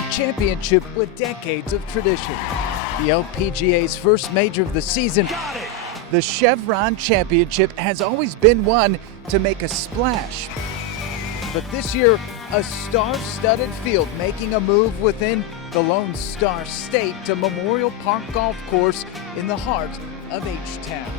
A championship with decades of tradition. The LPGA's first major of the season, the Chevron Championship, has always been one to make a splash. But this year, a star-studded field making a move within the Lone Star State to Memorial Park Golf Course in the heart of H-Town.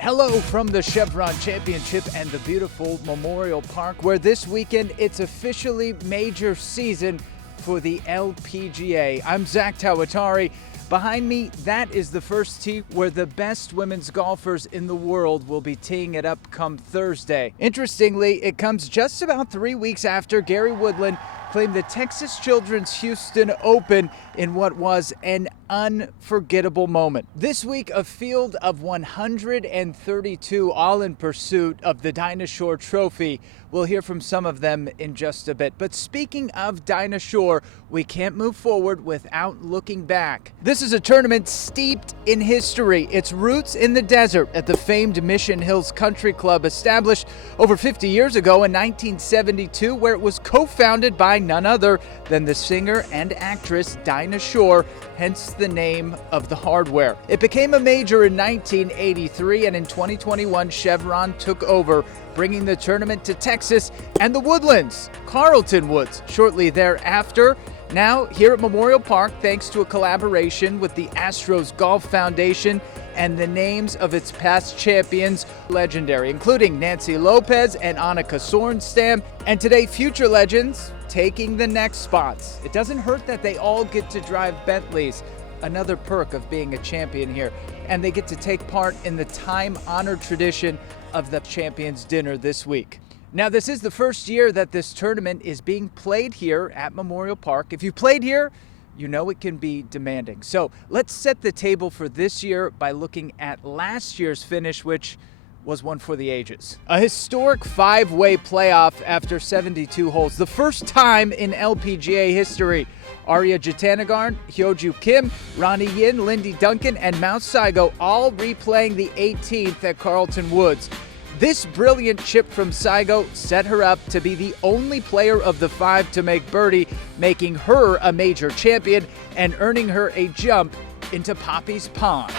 Hello from the Chevron Championship and the beautiful Memorial Park, where this weekend it's officially major season for the LPGA. I'm Zack Tawatari. Behind me, that is the first tee where the best women's golfers in the world will be teeing it up come Thursday. Interestingly, it comes just about 3 weeks after Gary Woodland claimed the Texas Children's Houston Open in what was an unforgettable moment. This week, a field of 132 all in pursuit of the Dinah Shore Trophy. We'll hear from some of them in just a bit. But speaking of Dinah Shore, we can't move forward without looking back. This is a tournament steeped in history. Its roots in the desert at the famed Mission Hills Country Club, established over 50 years ago in 1972, where it was co-founded by none other than the singer and actress Dinah Shore, hence the name of the hardware. It became a major in 1983, and in 2021, Chevron took over, bringing the tournament to Texas and the Woodlands, Carlton Woods, shortly thereafter. Now, here at Memorial Park, thanks to a collaboration with the Astros Golf Foundation and the names of its past champions, legendary, including Nancy Lopez and Annika Sorenstam, and today future legends taking the next spots. It doesn't hurt that they all get to drive Bentleys, another perk of being a champion here, and they get to take part in the time-honored tradition of the Champions Dinner this week. Now, this is the first year that this tournament is being played here at Memorial Park. If you played here, you know it can be demanding. So let's set the table for this year by looking at last year's finish, which was one for the ages. A historic five-way playoff after 72 holes, the first time in LPGA history. Arya Jitanagarn, KHOU Kim, Ronnie Yin, Lindy Duncan, and Mount Saigo all replaying the 18th at Carlton Woods. This brilliant chip from Saigo set her up to be the only player of the five to make birdie, making her a major champion and earning her a jump into Poppy's Pond.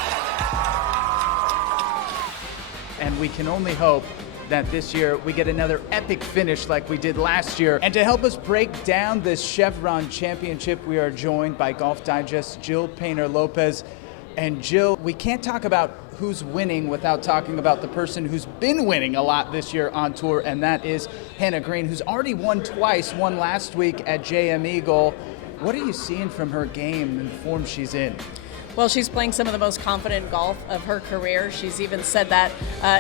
And we can only hope that this year we get another epic finish like we did last year. And to help us break down this Chevron Championship, we are joined by Golf Digest Jill Painter-Lopez. And Jill, we can't talk about who's winning without talking about the person who's been winning a lot this year on tour, and that is Hannah Green, who's already won twice, won last week at JM Eagle. What are you seeing from her game and the form she's in? Well, she's playing some of the most confident golf of her career. She's even said that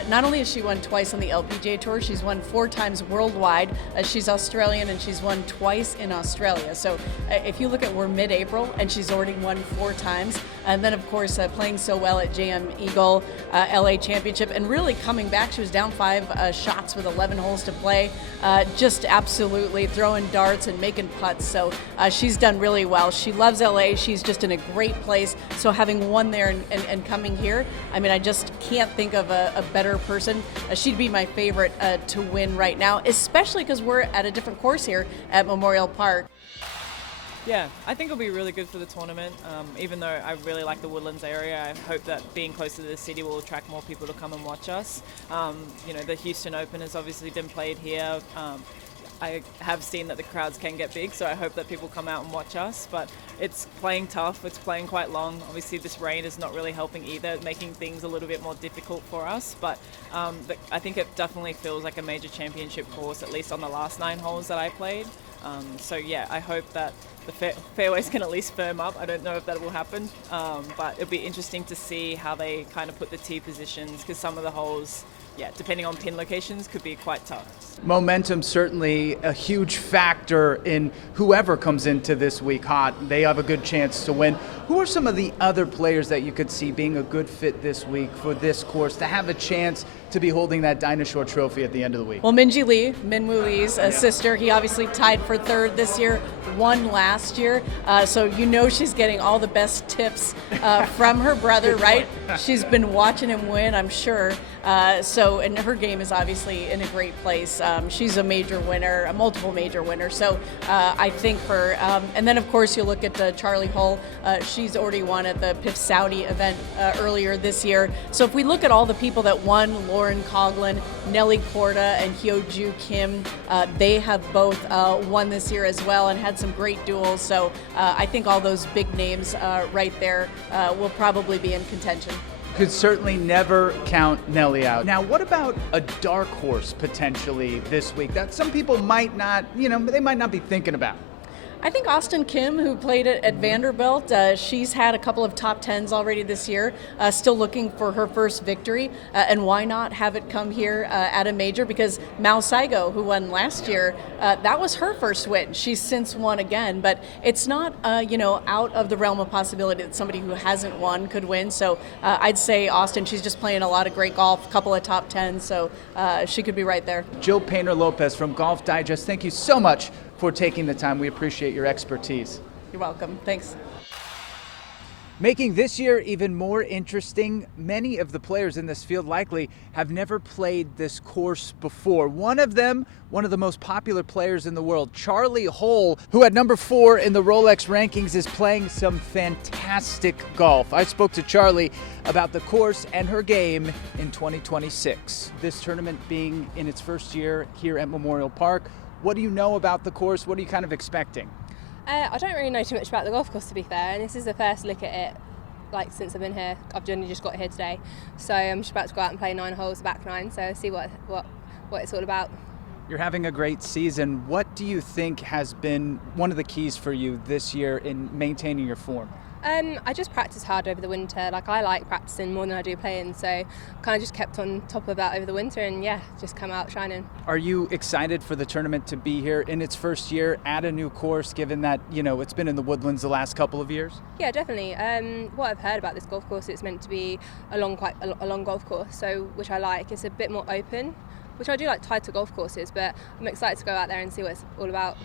not only has she won twice on the LPGA Tour, she's won 4 times worldwide. She's Australian, and she's won twice in Australia. So if you look at, we're mid-April, and she's already won 4 times. And then, of course, playing so well at JM Eagle, LA Championship, and really coming back. She was down 5 shots with 11 holes to play. Just absolutely throwing darts and making putts. So she's done really well. She loves LA. She's just in a great place. So having won there and coming here, I mean, I just can't think of a better person. She'd be my favorite to win right now, especially because we're at a different course here at Memorial Park. Yeah, I think it'll be really good for the tournament. Even though I really like the Woodlands area, I hope that being closer to the city will attract more people to come and watch us. You know, the Houston Open has obviously been played here. I have seen that the crowds can get big, so I hope that people come out and watch us. But it's playing tough, it's playing quite long. Obviously this rain is not really helping either, making things a little bit more difficult for us. But I think it definitely feels like a major championship course, at least on the last 9 holes that I played. So yeah, I hope that the fairways can at least firm up. I don't know if that will happen, but it'll be interesting to see how they kind of put the tee positions, because some of the holes, yeah, depending on pin locations, could be quite tough. Momentum certainly a huge factor in whoever comes into this week hot. They have a good chance to win. Who are some of the other players that you could see being a good fit this week for this course to have a chance to be holding that Dinosaur trophy at the end of the week? Well, Minji Lee, Minwoo Lee's sister, he obviously tied for third this year, won last year. So you know she's getting all the best tips from her brother, right? She's been watching him win, I'm sure. And her game is obviously in a great place. She's a major winner, a multiple major winner. So I think her. And then, of course, you look at Charlie Hull. She's already won at the PIF Saudi event earlier this year. So if we look at all the people that won, Lauren Coughlin, Nelly Korda, and KHOU Kim, they have both won this year as well and had some great duels. So I think all those big names right there will probably be in contention. Could certainly never count Nelly out. Now, what about a dark horse potentially this week that some people might not, they might not be thinking about? I think Austin Kim, who played at Vanderbilt, she's had a couple of top tens already this year, still looking for her first victory. And why not have it come here at a major? Because Mao Saigo, who won last year, that was her first win. She's since won again, but it's not, out of the realm of possibility that somebody who hasn't won could win. So I'd say Austin, she's just playing a lot of great golf, a couple of top tens, so she could be right there. Jill Painter-Lopez from Golf Digest, thank you so much for taking the time. We appreciate your expertise. You're welcome. Thanks. Making this year even more interesting, many of the players in this field likely have never played this course before. One of them, one of the most popular players in the world, Charlie Hull, who at number 4 in the Rolex rankings is playing some fantastic golf. I spoke to Charlie about the course and her game in 2026. This tournament being in its first year here at Memorial Park. What do you know about the course? What are you kind of expecting? I don't really know too much about the golf course, to be fair, and this is the first look at it since I've been here. I've only just got here today, so I'm just about to go out and play 9 holes, back 9, so see what it's all about. You're having a great season. What do you think has been one of the keys for you this year in maintaining your form? I just practiced hard over the winter. I like practicing more than I do playing, so kind of just kept on top of that over the winter and just come out shining. Are you excited for the tournament to be here in its first year at a new course, given that, it's been in the Woodlands the last couple of years? Yeah, definitely. What I've heard about this golf course, it's meant to be quite a long golf course, so which I like. It's a bit more open, which I do like tighter golf courses, but I'm excited to go out there and see what it's all about.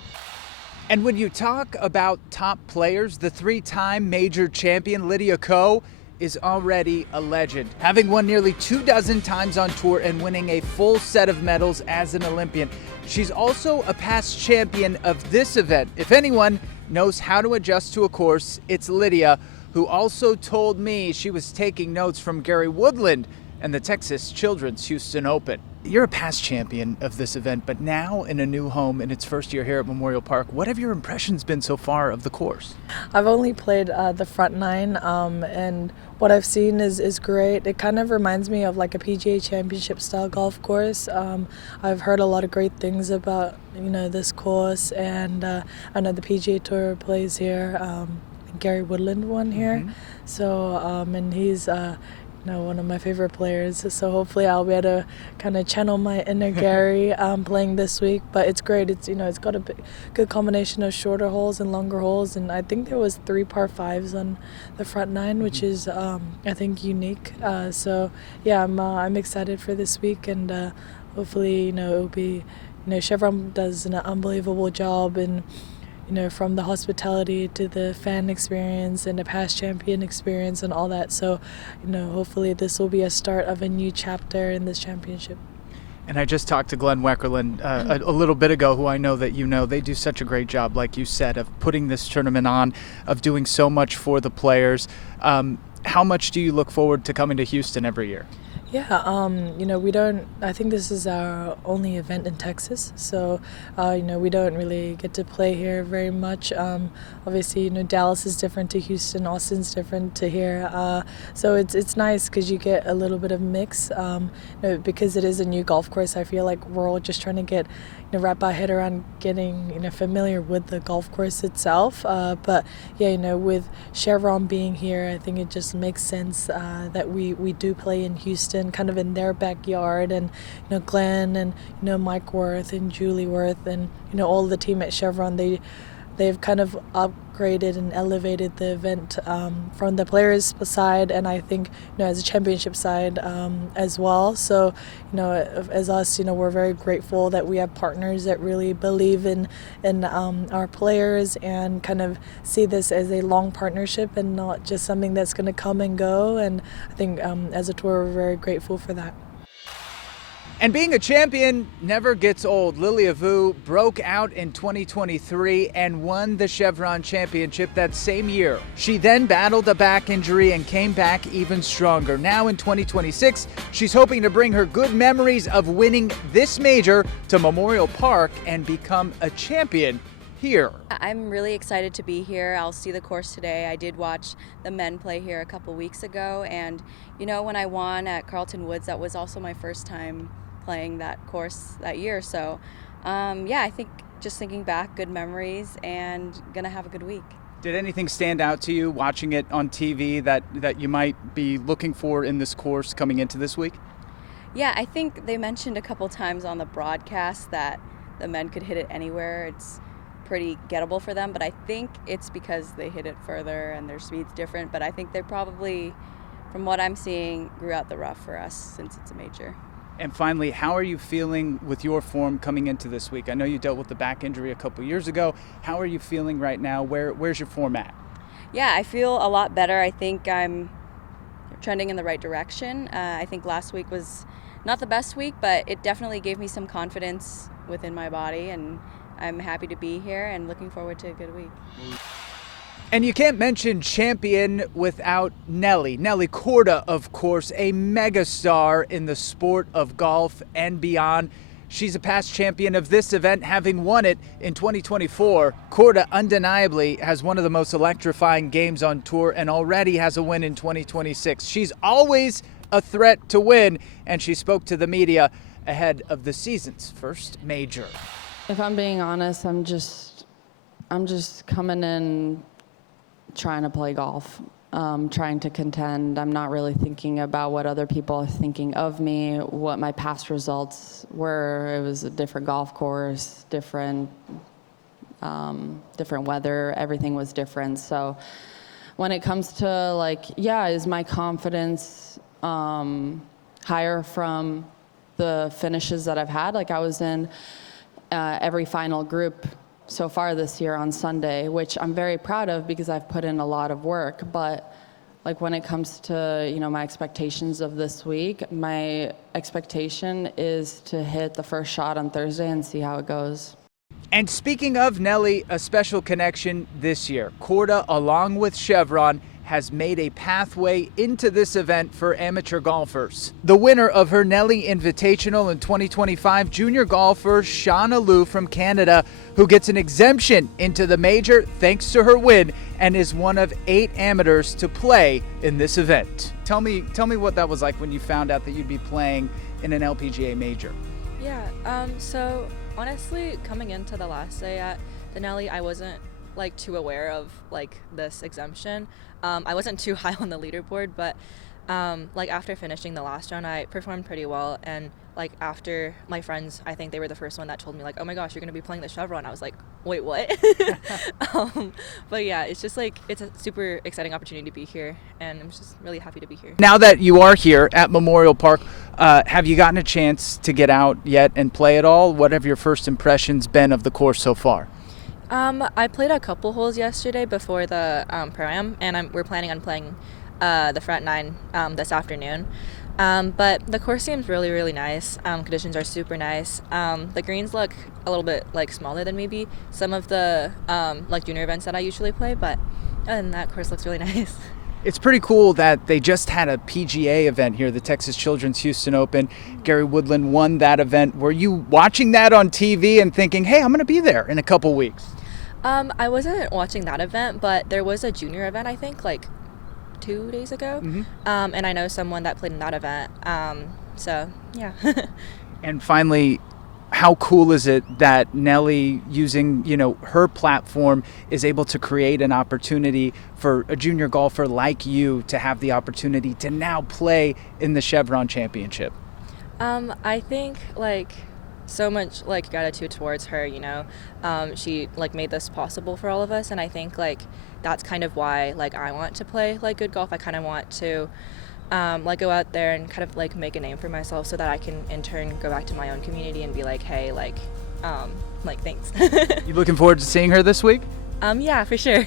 And when you talk about top players, the 3-time major champion Lydia Ko is already a legend, having won nearly 24 times on tour and winning a full set of medals as an Olympian. She's also a past champion of this event. If anyone knows how to adjust to a course, it's Lydia, who also told me she was taking notes from Gary Woodland and the Texas Children's Houston Open. You're a past champion of this event, but now in a new home in its first year here at Memorial Park. What have your impressions been so far of the course? I've only played the front 9, and what I've seen is great. It kind of reminds me of like a PGA Championship style golf course. I've heard a lot of great things about this course, and I know the PGA Tour plays here. Gary Woodland won here, so and he's one of my favorite players, so hopefully I'll be able to kind of channel my inner Gary playing this week. But it's great. It's it's got a good combination of shorter holes and longer holes, and I think there was 3 par 5s on the front 9, which is I think unique. So yeah, I'm excited for this week, and hopefully it'll be Chevron does an unbelievable job in from the hospitality to the fan experience and the past champion experience and all that. So, hopefully this will be a start of a new chapter in this championship. And I just talked to Glenn Weckerlin a little bit ago, who I know that they do such a great job, like you said, of putting this tournament on, of doing so much for the players. How much do you look forward to coming to Houston every year? Yeah, I think this is our only event in Texas, so, we don't really get to play here very much. Obviously, Dallas is different to Houston, Austin's different to here, so it's nice because you get a little bit of mix. Because it is a new golf course, I feel like we're all just trying to get wrap our head around getting familiar with the golf course itself, but yeah, with Chevron being here, I think it just makes sense that we do play in Houston, kind of in their backyard, and Glenn and Mike Worth and Julie Worth and all the team at Chevron, they've kind of upgraded and elevated the event from the players' side, and I think as a championship side as well. So as us, we're very grateful that we have partners that really believe in our players and kind of see this as a long partnership and not just something that's going to come and go. And I think as a tour, we're very grateful for that. And being a champion never gets old. Lilia Vu broke out in 2023 and won the Chevron Championship that same year. She then battled a back injury and came back even stronger. Now in 2026, she's hoping to bring her good memories of winning this major to Memorial Park and become a champion here. I'm really excited to be here. I'll see the course today. I did watch the men play here a couple weeks ago, and when I won at Carlton Woods, that was also my first time playing that course that year. So I think just thinking back, good memories, and gonna have a good week. Did anything stand out to you watching it on TV that you might be looking for in this course coming into this week? Yeah, I think they mentioned a couple times on the broadcast that the men could hit it anywhere. It's pretty gettable for them, but I think it's because they hit it further and their speed's different. But I think they probably, from what I'm seeing, grew out the rough for us since it's a major. And finally, how are you feeling with your form coming into this week? I know you dealt with the back injury a couple years ago. How are you feeling right now? Where's your form at? Yeah, I feel a lot better. I think I'm trending in the right direction. I think last week was not the best week, but it definitely gave me some confidence within my body, and I'm happy to be here and looking forward to a good week. And you can't mention champion without Nelly Korda, of course, a megastar in the sport of golf and beyond. She's a past champion of this event, having won it in 2024. Korda undeniably has one of the most electrifying games on tour and already has a win in 2026. She's always a threat to win, and she spoke to the media ahead of the season's first major. If I'm being honest, I'm just coming in trying to play golf, trying to contend. I'm not really thinking about what other people are thinking of me, what my past results were. It was a different golf course, different weather. Everything was different. So when it comes to is my confidence higher from the finishes that I've had? I was in every final group so far this year on Sunday, which I'm very proud of because I've put in a lot of work. But when it comes to my expectations of this week, my expectation is to hit the first shot on Thursday and see how it goes. And speaking of Nelly, a special connection this year. Korda, along with Chevron, has made a pathway into this event for amateur golfers. The winner of her Nelly Invitational in 2025, junior golfer Shauna Liu from Canada, who gets an exemption into the major thanks to her win and is one of 8 amateurs to play in this event. Tell me what that was like when you found out that you'd be playing in an LPGA major. Yeah, so honestly, coming into the last day at the Nelly, I wasn't too aware of this exemption. I wasn't too high on the leaderboard, but after finishing the last round, I performed pretty well. And after my friends, I think they were the first one that told me oh my gosh, you're gonna be playing the Chevron. I was like, wait, what? But yeah, it's just it's a super exciting opportunity to be here, and I'm just really happy to be here. Now that you are here at Memorial Park, have you gotten a chance to get out yet and play at all? What have your first impressions been of the course so far? I played a couple holes yesterday before the Pro-Am, and we're planning on playing the front 9 this afternoon. But the course seems really, really nice. Conditions are super nice. The greens look a little bit smaller than maybe some of the junior events that I usually play, but other than that, course looks really nice. It's pretty cool that they just had a PGA event here, the Texas Children's Houston Open. Gary Woodland won that event. Were you watching that on TV and thinking, hey, I'm going to be there in a couple weeks? I wasn't watching that event, but there was a junior event, I think, 2 days ago. Mm-hmm. And I know someone that played in that event. So, yeah. And finally, how cool is it that Nelly, using her platform, is able to create an opportunity for a junior golfer like you to have the opportunity to now play in the Chevron Championship? I think so much like gratitude towards her. She like made this possible for all of us, and I think like that's kind of why like I want to play like good golf. I kind of want to like go out there and kind of like make a name for myself so that I can in turn go back to my own community and be like, hey, like thanks. You looking forward to seeing her this week? Yeah, for sure.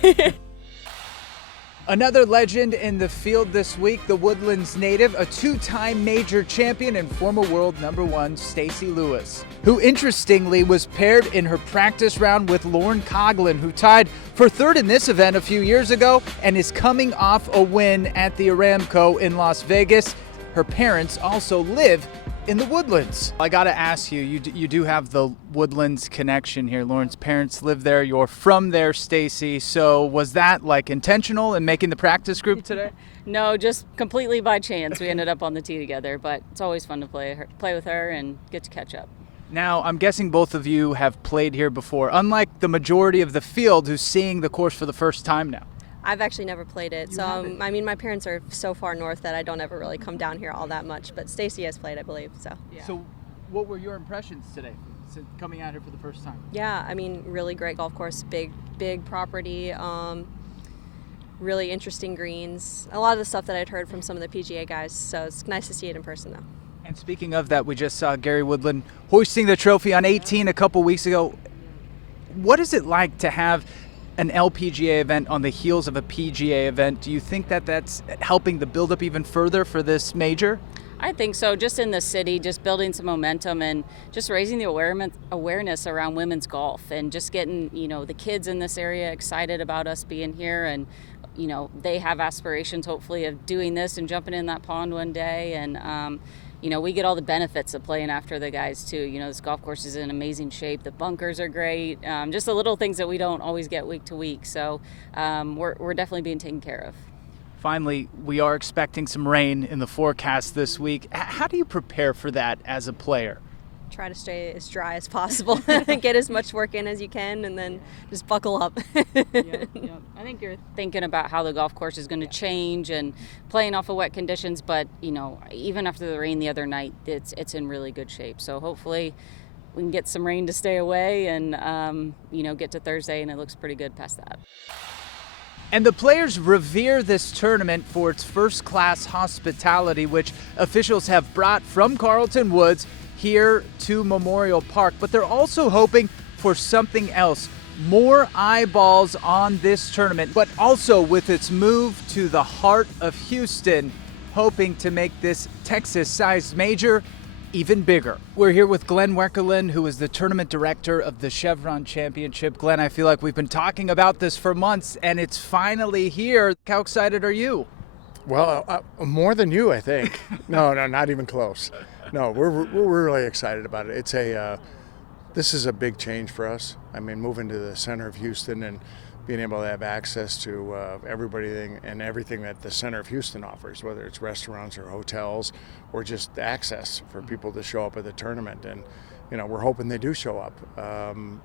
Another legend in the field this week, the Woodlands native, a two-time major champion and former world #1, Stacey Lewis, who interestingly was paired in her practice round with Lauren Coughlin, who tied for third in this event a few years ago and is coming off a win at the Aramco in Las Vegas. Her parents also live in the Woodlands. I gotta ask you, you do have the Woodlands connection here. Lauren's parents live there. You're from there, Stacey. So was that like intentional in making the practice group today? No, just completely by chance. We ended up on the tee together, but it's always fun to play with her and get to catch up. Now, I'm guessing both of you have played here before, unlike the majority of the field who's seeing the course for the first time now. I've actually never played it. I mean, my parents are so far north that I don't ever really come down here all that much, but Stacey has played, I believe, so. Yeah. So what were your impressions today since coming out here for the first time? Yeah, I mean, really great golf course, big property, really interesting greens, a lot of the stuff that I'd heard from some of the PGA guys, so it's nice to see it in person, though. And speaking of that, we just saw Gary Woodland hoisting the trophy on 18 a couple weeks ago. What is it like to have an LPGA event on the heels of a PGA event? Do you think that that's helping the build up even further for this major? I think so. Just in the city, just building some momentum and just raising the awareness around women's golf and just getting, the kids in this area excited about us being here. And, they have aspirations, hopefully, of doing this and jumping in that pond one day. And, we get all the benefits of playing after the guys, too. This golf course is in amazing shape. The bunkers are great. Just the little things that we don't always get week to week. So we're definitely being taken care of. Finally, we are expecting some rain in the forecast this week. How do you prepare for that as a player? Try to stay as dry as possible, get as much work in as you can, and then just buckle up. Yep. I think you're thinking about how the golf course is going to change and playing off of wet conditions, but even after the rain the other night, it's in really good shape. So hopefully we can get some rain to stay away and get to Thursday and it looks pretty good past that. And the players revere this tournament for its first-class hospitality, which officials have brought from Carlton Woods here to Memorial Park. But they're also hoping for something else, more eyeballs on this tournament, but also with its move to the heart of Houston, hoping to make this Texas-sized major even bigger. We're here with Glenn Weckerlin, who is the tournament director of the Chevron Championship. Glenn, I feel like we've been talking about this for months, and it's finally here. How excited are you? Well, more than you, I think. No, not even close. No, we're really excited about it. This is a big change for us. I mean, moving to the center of Houston and being able to have access to everything that the center of Houston offers, whether it's restaurants or hotels or just access for people to show up at the tournament. And, we're hoping they do show up.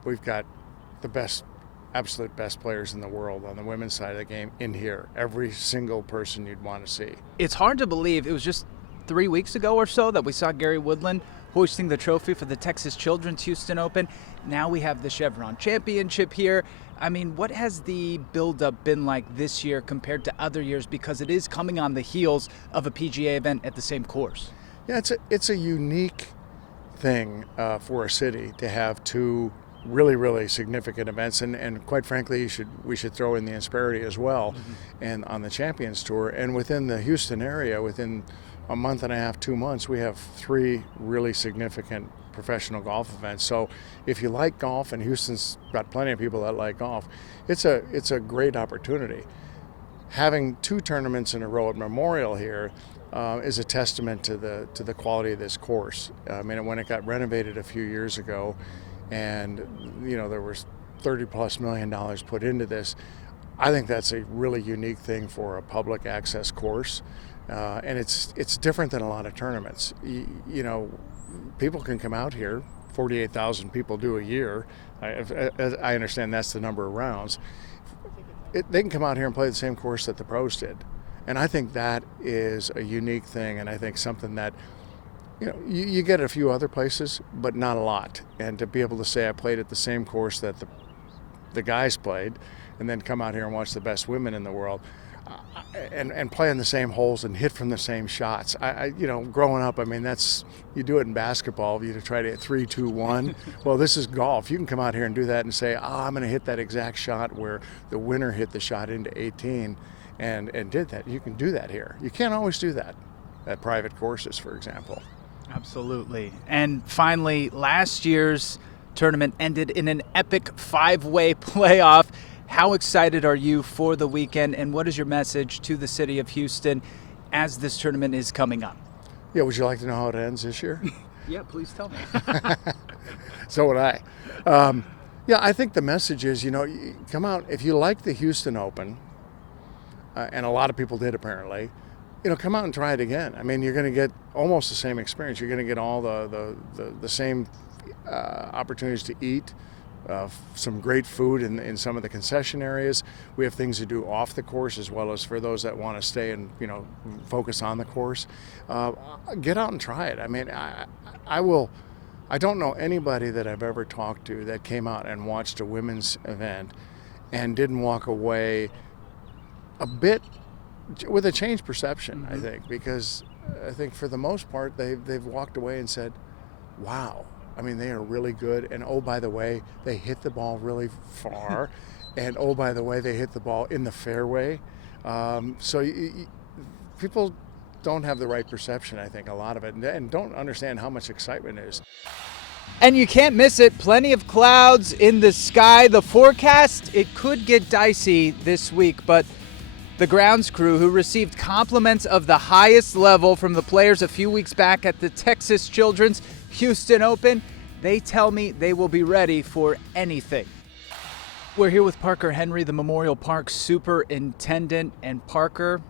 We've got the absolute best players in the world on the women's side of the game in here. Every single person you'd want to see. It's hard to believe it was just 3 weeks ago or so that we saw Gary Woodland hoisting the trophy for the Texas Children's Houston Open. Now we have the Chevron Championship here. I mean, what has the build-up been like this year compared to other years, because it is coming on the heels of a PGA event at the same course? Yeah, it's a unique thing for a city to have two really, really significant events, and quite frankly, we should throw in the Insperity as well, and on the Champions Tour. And within the Houston area, within a month and a half, 2 months, we have 3 really significant professional golf events. So if you like golf, and Houston's got plenty of people that like golf, it's a great opportunity. Having 2 tournaments in a row at Memorial here is a testament to the quality of this course. I mean, when it got renovated a few years ago, and there was $30+ million put into this, I think that's a really unique thing for a public access course. And it's different than a lot of tournaments. People can come out here, 48,000 people do a year. I understand that's the number of rounds. They can come out here and play the same course that the pros did. And I think that is a unique thing, and I think something that you know, you get a few other places, but not a lot. And to be able to say I played at the same course that the guys played, and then come out here and watch the best women in the world, and play in the same holes and hit from the same shots. You know, growing up, I mean, you do it in basketball. You try to hit 3, 2, 1. Well, this is golf. You can come out here and do that and say, I'm going to hit that exact shot where the winner hit the shot into 18 and did that. You can do that here. You can't always do that at private courses, for example. Absolutely. And finally, last year's tournament ended in an epic 5-way playoff. How excited are you for the weekend, and what is your message to the city of Houston as this tournament is coming up? Yeah, would you like to know how it ends this year? Yeah, please tell me. So would I. Yeah, I think the message is, you know, come out. If you like the Houston Open, and a lot of people did apparently, you know, come out and try it again. I mean, you're going to get almost the same experience. You're going to get all the same opportunities to eat, some great food in some of the concession areas. We have things to do off the course as well as for those that want to stay and, you know, focus on the course. Get out and try it. I mean, I don't know anybody that I've ever talked to that came out and watched a women's event and didn't walk away a bit with a changed perception, I think, because I think for the most part they've walked away and said, wow, I mean, they are really good, and oh, by the way, they hit the ball really far, and oh, by the way, they hit the ball in the fairway. So people don't have the right perception, I think, a lot of it, and don't understand how much excitement is. And you can't miss it. Plenty of clouds in the sky. The forecast, it could get dicey this week, but the grounds crew, who received compliments of the highest level from the players a few weeks back at the Texas Children's Houston Open, they tell me they will be ready for anything. We're here with Parker Henry, the Memorial Park superintendent. And Parker,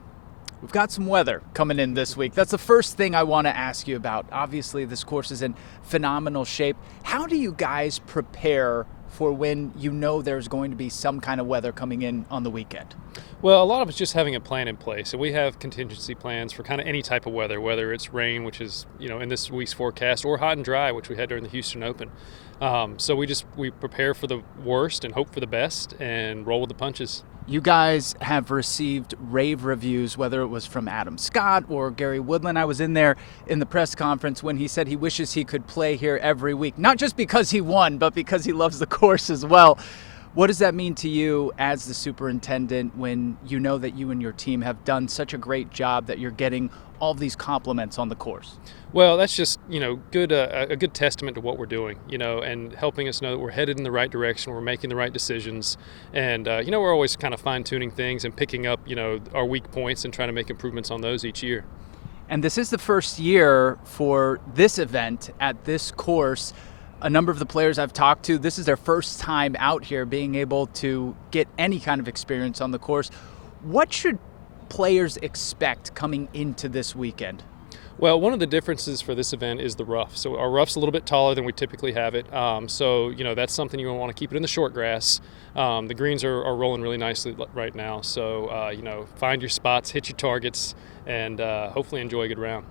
we've got some weather coming in this week. That's the first thing I want to ask you about. Obviously, this course is in phenomenal shape. How do you guys prepare for when you know there's going to be some kind of weather coming in on the weekend? Well, a lot of it's just having a plan in place. And we have contingency plans for kind of any type of weather, whether it's rain, which is, you know, in this week's forecast, or hot and dry, which we had during the Houston Open. So we prepare for the worst and hope for the best and roll with the punches. You guys have received rave reviews, whether it was from Adam Scott or Gary Woodland. I was in there in the press conference when he said he wishes he could play here every week, not just because he won, but because he loves the course as well. What does that mean to you as the superintendent when you know that you and your team have done such a great job that you're getting all of these compliments on the course? Well, that's just, you know, a good testament to what we're doing, you know, and helping us know that we're headed in the right direction, we're making the right decisions, and, you know, we're always kind of fine-tuning things and picking up, you know, our weak points and trying to make improvements on those each year. And this is the first year for this event at this course. A number of the players I've talked to, this is their first time out here being able to get any kind of experience on the course. What should players expect coming into this weekend? Well, one of the differences for this event is the rough. So our rough's a little bit taller than we typically have it. So, you know, that's something you want to keep it in the short grass. The greens are rolling really nicely right now. So, you know, find your spots, hit your targets, and hopefully enjoy a good round.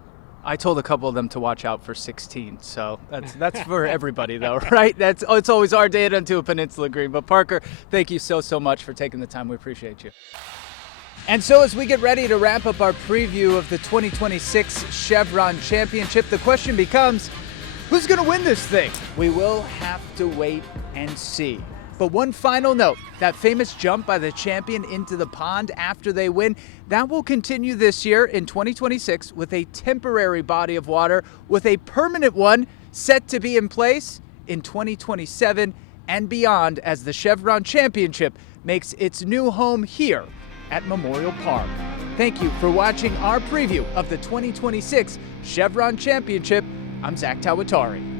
I told a couple of them to watch out for 16, so that's for everybody, though, right? It's always hard to hit onto a peninsula green. But Parker, thank you so much for taking the time. We appreciate you. And so as we get ready to wrap up our preview of the 2026 Chevron Championship, the question becomes, who's going to win this thing? We will have to wait and see. But one final note, that famous jump by the champion into the pond after they win, that will continue this year in 2026 with a temporary body of water, with a permanent one set to be in place in 2027 and beyond as the Chevron Championship makes its new home here at Memorial Park. Thank you for watching our preview of the 2026 Chevron Championship. I'm Zack Tawatari.